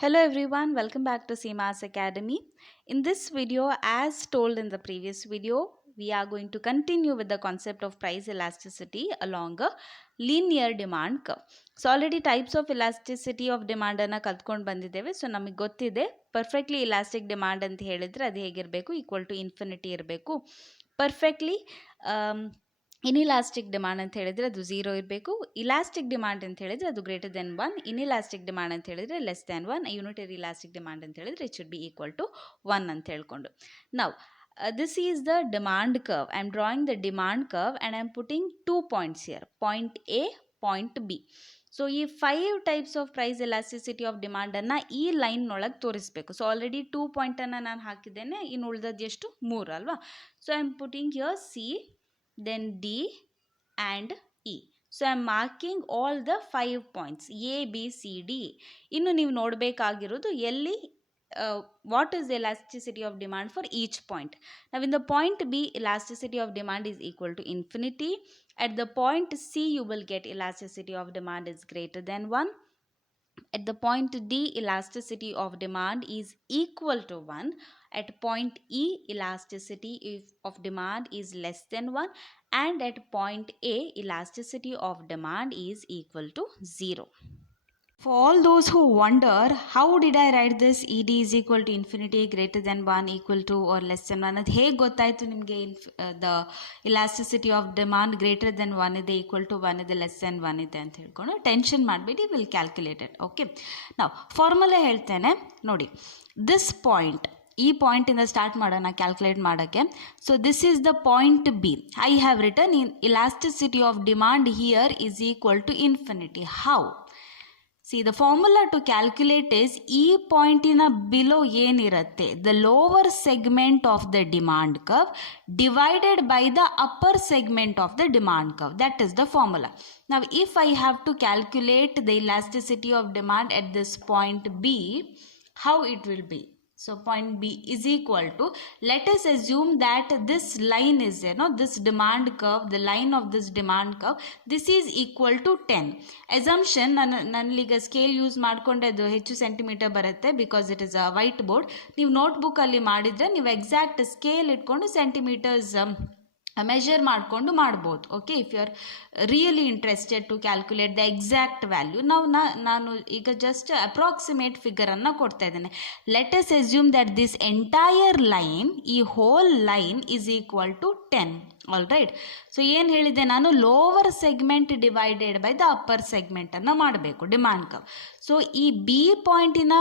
Hello everyone, welcome back to CMAS Academy. In this video, as told in the previous video, we are going to continue with the concept of price elasticity along a linear demand curve. So already types of elasticity of demand ಅನ್ನು ಕಲ್ತ್ಕೊಂಡು ಬಂದಿದ್ದೇವೆ. ಸೊ ನಮಗೆ ಗೊತ್ತಿದೆ perfectly elastic demand ಅಂತ ಹೇಳಿದ್ರೆ ಅದು ಹೇಗಿರಬೇಕು, equal to infinity ಇರಬೇಕು. ಪರ್ಫೆಕ್ಟ್ಲಿ ಇನ್ಇಲಾಸ್ಟಿಕ್ ಡಿಮಾಂಡ್ ಅಂತ ಹೇಳಿದರೆ ಅದು 0 ಇರಬೇಕು. ಇಲಾಸ್ಟಿಕ್ ಡಿಮಾಂಡ್ ಅಂತ ಹೇಳಿದರೆ ಅದು ಗ್ರೇಟರ್ ದೆನ್ 1. ಇನ್ಇಲಾಸ್ಟಿಕ್ ಡಿಮಾಂಡ್ ಅಂತ ಹೇಳಿದರೆ less than 1. Unitary elastic demand ಅಂತ ಹೇಳಿದರೆ it should be equal to 1 ಅಂತ ಹೇಳ್ಕೊಂಡು. ನಾವು this is the demand curve. I am drawing the demand curve and I am putting 2 points here, point A, point B. So ಈ 5 types of price elasticity of ಡಿಮಾಂಡನ್ನು ಈ ಲೈನ್ನೊಳಗೆ ತೋರಿಸಬೇಕು. So already 2 ಪಾಯಿಂಟನ್ನು ನಾನು ಹಾಕಿದ್ದೇನೆ, ಇನ್ನು ಉಳಿದದ್ದು ಎಷ್ಟು 3 ಅಲ್ವಾ. So I am putting here C, then D and E. So I am marking all the 5 points A, B, C, D. ಇನ್ನು ನೀವು ನೋಡಬೇಕಾಗಿರೋದು ಎಲ್ಲಿ what is the elasticity of demand for each point. Now in the point B, elasticity of demand is equal to infinity. At the point C, you will get elasticity of demand is greater than 1. At the point D, elasticity of demand is equal to 1. At point E, elasticity of demand is less than 1. And at point A, elasticity of demand is equal to 0. For all those who wonder, how did I write this ED is equal to infinity, greater than 1, equal to or less than 1? ಅದು ಹೇಗೆ ಗೊತ್ತಾಯಿತು ನಿಮಗೆ the elasticity of demand greater than 1 ಇದೆ, equal to 1 ಇದೆ, less than 1 ಇದೆ ಅಂತ ಹೇಳ್ಕೊಂಡು tension ಮಾಡಬೇಡಿ, ವಿಲ್ ಕ್ಯಾಲ್ಕುಲೇಟ್ ಇಟ್. ಓಕೆ, ನಾವು ಫಾರ್ಮುಲಾ ಹೇಳ್ತೇನೆ ನೋಡಿ. ದಿಸ್ ಪಾಯಿಂಟ್, ಈ ಪಾಯಿಂಟಿಂದ ಸ್ಟಾರ್ಟ್ ಮಾಡೋಣ ಕ್ಯಾಲ್ಕುಲೇಟ್ ಮಾಡೋಕ್ಕೆ. So this is the point B. I have return in elasticity of demand here is equal to infinity. How? See, the formula to calculate is E point in a below ಏನಿರುತ್ತೆ, the lower segment of the demand curve divided by the upper segment of the demand curve. That is the formula. Now, if I have to calculate the elasticity of demand at this point B, how it will be? So point B is equal to, let us assume that this line is there, no, this demand curve, the line of this demand curve, this is equal to 10. Assumption, ನನ್ನೀಗ scale use ಮಾಡಿಕೊಂಡೆ ಅದು ಹೆಚ್ಚು centimetre ಬರುತ್ತೆ, because it is a white board. ನೀವು ನೋಟ್ಬುಕ್ಕಲ್ಲಿ ಮಾಡಿದರೆ ನೀವು exact scale ಇಟ್ಕೊಂಡು ಸೆಂಟಿಮೀಟರ್ಸ್ ಮೆಜರ್ ಮಾಡಿಕೊಂಡು ಮಾಡ್ಬೋದು. Okay, if you are really interested to calculate the exact value. ನಾನು ಈಗ ಜಸ್ಟ್ ಅಪ್ರಾಕ್ಸಿಮೇಟ್ ಫಿಗರನ್ನು ಕೊಡ್ತಾ ಇದ್ದೇನೆ. Let us assume that this entire line, ಈ whole line is equal to 10. All right. So ಏನು ಹೇಳಿದೆ ನಾನು, lower segment divided by the upper ಸೆಗ್ಮೆಂಟನ್ನು ಮಾಡಬೇಕು ಡಿಮಾಂಡ್ ಕರ್ವ್. ಸೊ ಈ ಬಿ ಪಾಯಿಂಟಿನ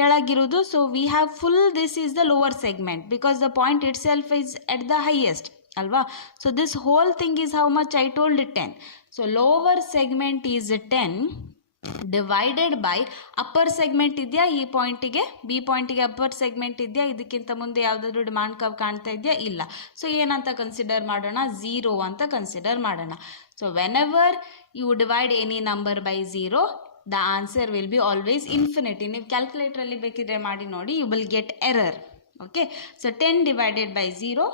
ಕೆಳಗಿರೋದು, so we have full this is the lower segment because the point itself is at the highest ಅಲ್ವಾ. So this whole thing is how much I told 10. So lower segment is 10 divided by upper segment ಇದೆಯಾ ಈ ಪಾಯಿಂಟಿಗೆ, B ಪಾಯಿಂಟಿಗೆ upper segment ಇದೆಯಾ, ಇದಕ್ಕಿಂತ ಮುಂದೆ ಯಾವುದಾದ್ರೂ demand curve ಕಾಣ್ತಾ ಇದೆಯಾ, ಇಲ್ಲ. ಸೊ ಏನಂತ ಕನ್ಸಿಡರ್ ಮಾಡೋಣ, 0 ಅಂತ ಕನ್ಸಿಡರ್ ಮಾಡೋಣ. So whenever you divide any number by 0, the answer will be always infinity. ನೀವು ಕ್ಯಾಲ್ಕುಲೇಟ್ರಲ್ಲಿ ಬೇಕಿದ್ರೆ ಮಾಡಿ ನೋಡಿ, you will get error. Okay, so 10 divided by 0,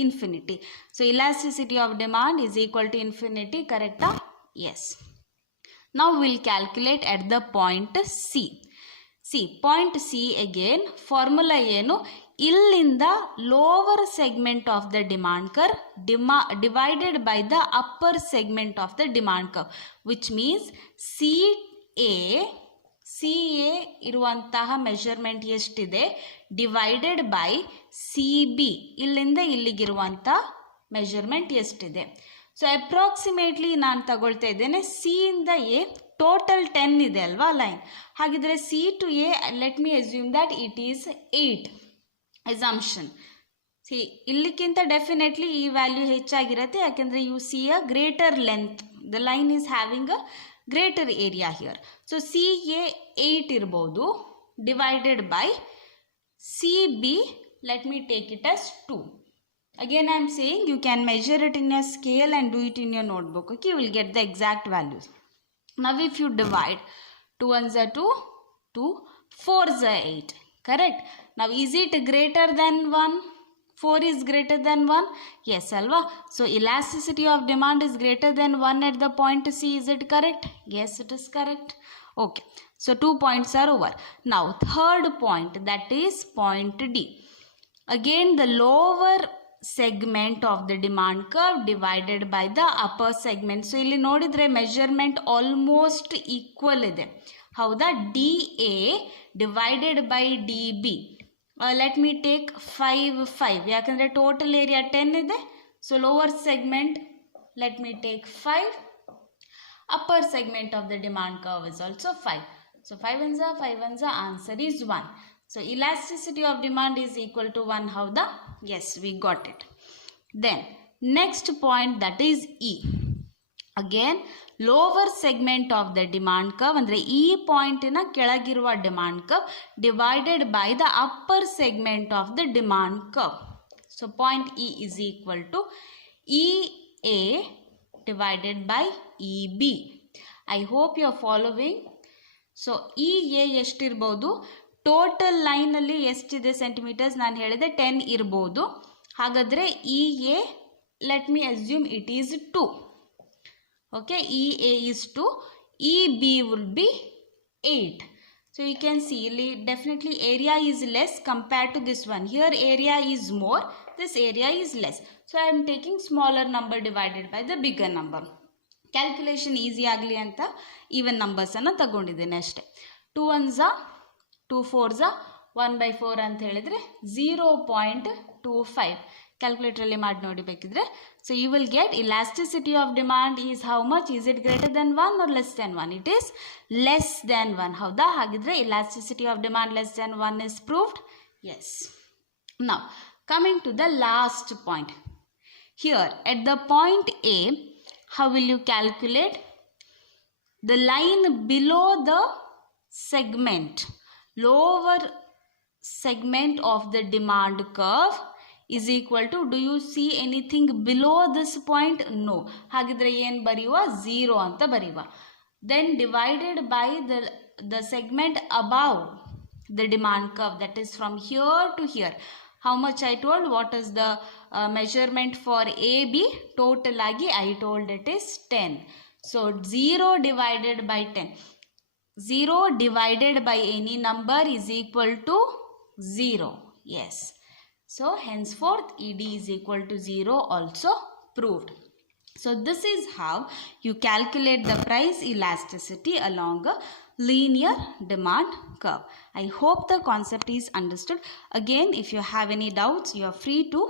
infinity. So elasticity of demand is equal to infinity, correct? Yes. Now we'll calculate at the point C. See, point C again, formula ಏನು, ಇಲ್ಲಿಂದ lower segment of the demand curve divided by the upper segment of the demand curve, which means C A ಇರುವಂತಹ ಮೆಷರ್ಮೆಂಟ್ ಎಷ್ಟಿದೆ divided by C B, ಇಲ್ಲಿಂದ ಇಲ್ಲಿಗಿರುವಂಥ ಮೆಷರ್ಮೆಂಟ್ ಎಷ್ಟಿದೆ. So approximately ನಾನು ತಗೊಳ್ತಾ ಇದ್ದೇನೆ ಸಿ ಇಂದ ಎ, ಟೋಟಲ್ 10 ಇದೆ ಅಲ್ವಾ ಲೈನ್. ಹಾಗಿದ್ರೆ C to A, let me assume that it is 8. Assumption. C ಇಲ್ಲಿಗಿಂತ ಡೆಫಿನೆಟ್ಲಿ ಈ ವ್ಯಾಲ್ಯೂ ಹೆಚ್ಚಾಗಿರುತ್ತೆ, ಯಾಕೆಂದರೆ you see a greater length, the line is having a greater area here. So CA 8 ಇರ್ಬೋದು divided by CB, let me take it as 2. Again I am saying you can measure it in a scale and do it in your notebook. Okay, you will get the exact values. Now if you divide, 2 ones are 2, 2 4s are 8, correct? Now is it greater than 1? 4 is greater than 1? Yes, alva. So elasticity of demand is greater than 1 at the point C. Is it correct? Yes, it is correct. Okay, so 2 points are over. Now third point, that is point D. Again, the lower segment of the demand curve divided by the upper segment. So ಇಲ್ಲಿ ನೋಡಿದ್ರೆ measurement almost equal ಇದೆ. ಹೌದಾ? DA divided by DB. Let me take 5. ಯಾಕಂದ್ರೆ total area 10 ಇದೆ. So lower segment, let me take 5. Upper segment of the demand curve is also 5. So 5 ones are, answer is 1. So elasticity of demand is equal to 1. How the? Yes, we got it. Then next point, that is E. Again, lower segment of the demand curve andre E point na ಕೆಳಗಿರುವ demand curve divided by the upper segment of the demand curve. So point E is equal to EA divided by EB. I hope you are following. So EA ಎಷ್ಟಿರ್ಬೋದು? Total ಲೈನಲ್ಲಿ ಎಷ್ಟಿದೆ centimetres? ನಾನು ಹೇಳಿದೆ 10 ಇರ್ಬೋದು. ಹಾಗಾದರೆ EA, let me assume it is 2. Okay, EA is 2, EB will be 8. So you can see ಇಲ್ಲಿ definitely area is less compared to this one. Here area is more, this area is less. So I am taking smaller number divided by the bigger number. Calculation easy ಆಗಲಿ ಅಂತ ಈವನ್ ನಂಬರ್ಸನ್ನು ತಗೊಂಡಿದ್ದೇನೆ ಅಷ್ಟೇ. 2 ones are 2 4s are 1/4 ಅಂತ ಹೇಳಿದರೆ 0.25. ಕ್ಯಾಲ್ಕುಲೇಟರಲ್ಲಿ ಮಾಡಿ ನೋಡಿ ಬೇಕಿದ್ರೆ. So you will get elasticity of demand is how much? Is it greater than 1 or less than 1? It is less than 1. ಹೌದಾ? ಹಾಗಿದ್ರೆ elasticity of demand less than 1 is proved. Yes. Now coming to the last point. Here at the point A, how will you calculate? The line below the segment, lower segment of the demand curve is equal to, do you see anything below this point? No. ಹಾಗಿದ್ರೆ ಏನು ಬರೆಯುವ? 0 ಅಂತ ಬರೆಯುವ. Then divided by the segment above the demand curve, that is from here to here. How much I told? What is the measurement for AB? Total agi I told it is 10. So 0 divided by 10. 0 divided by any number is equal to 0. Yes. So henceforth ED is equal to 0 also proved. So this is how you calculate the price elasticity along a linear demand curve. I hope the concept is understood. Again, if you have any doubts, you are free to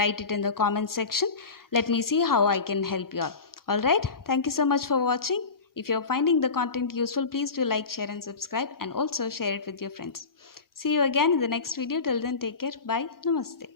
write it in the comment section. Let me see how I can help you all. Alright, thank you so much for watching. If you are finding the content useful, please do like, share and subscribe, and also share it with your friends. See you again in the next video. Till then, take care. Bye. Namaste.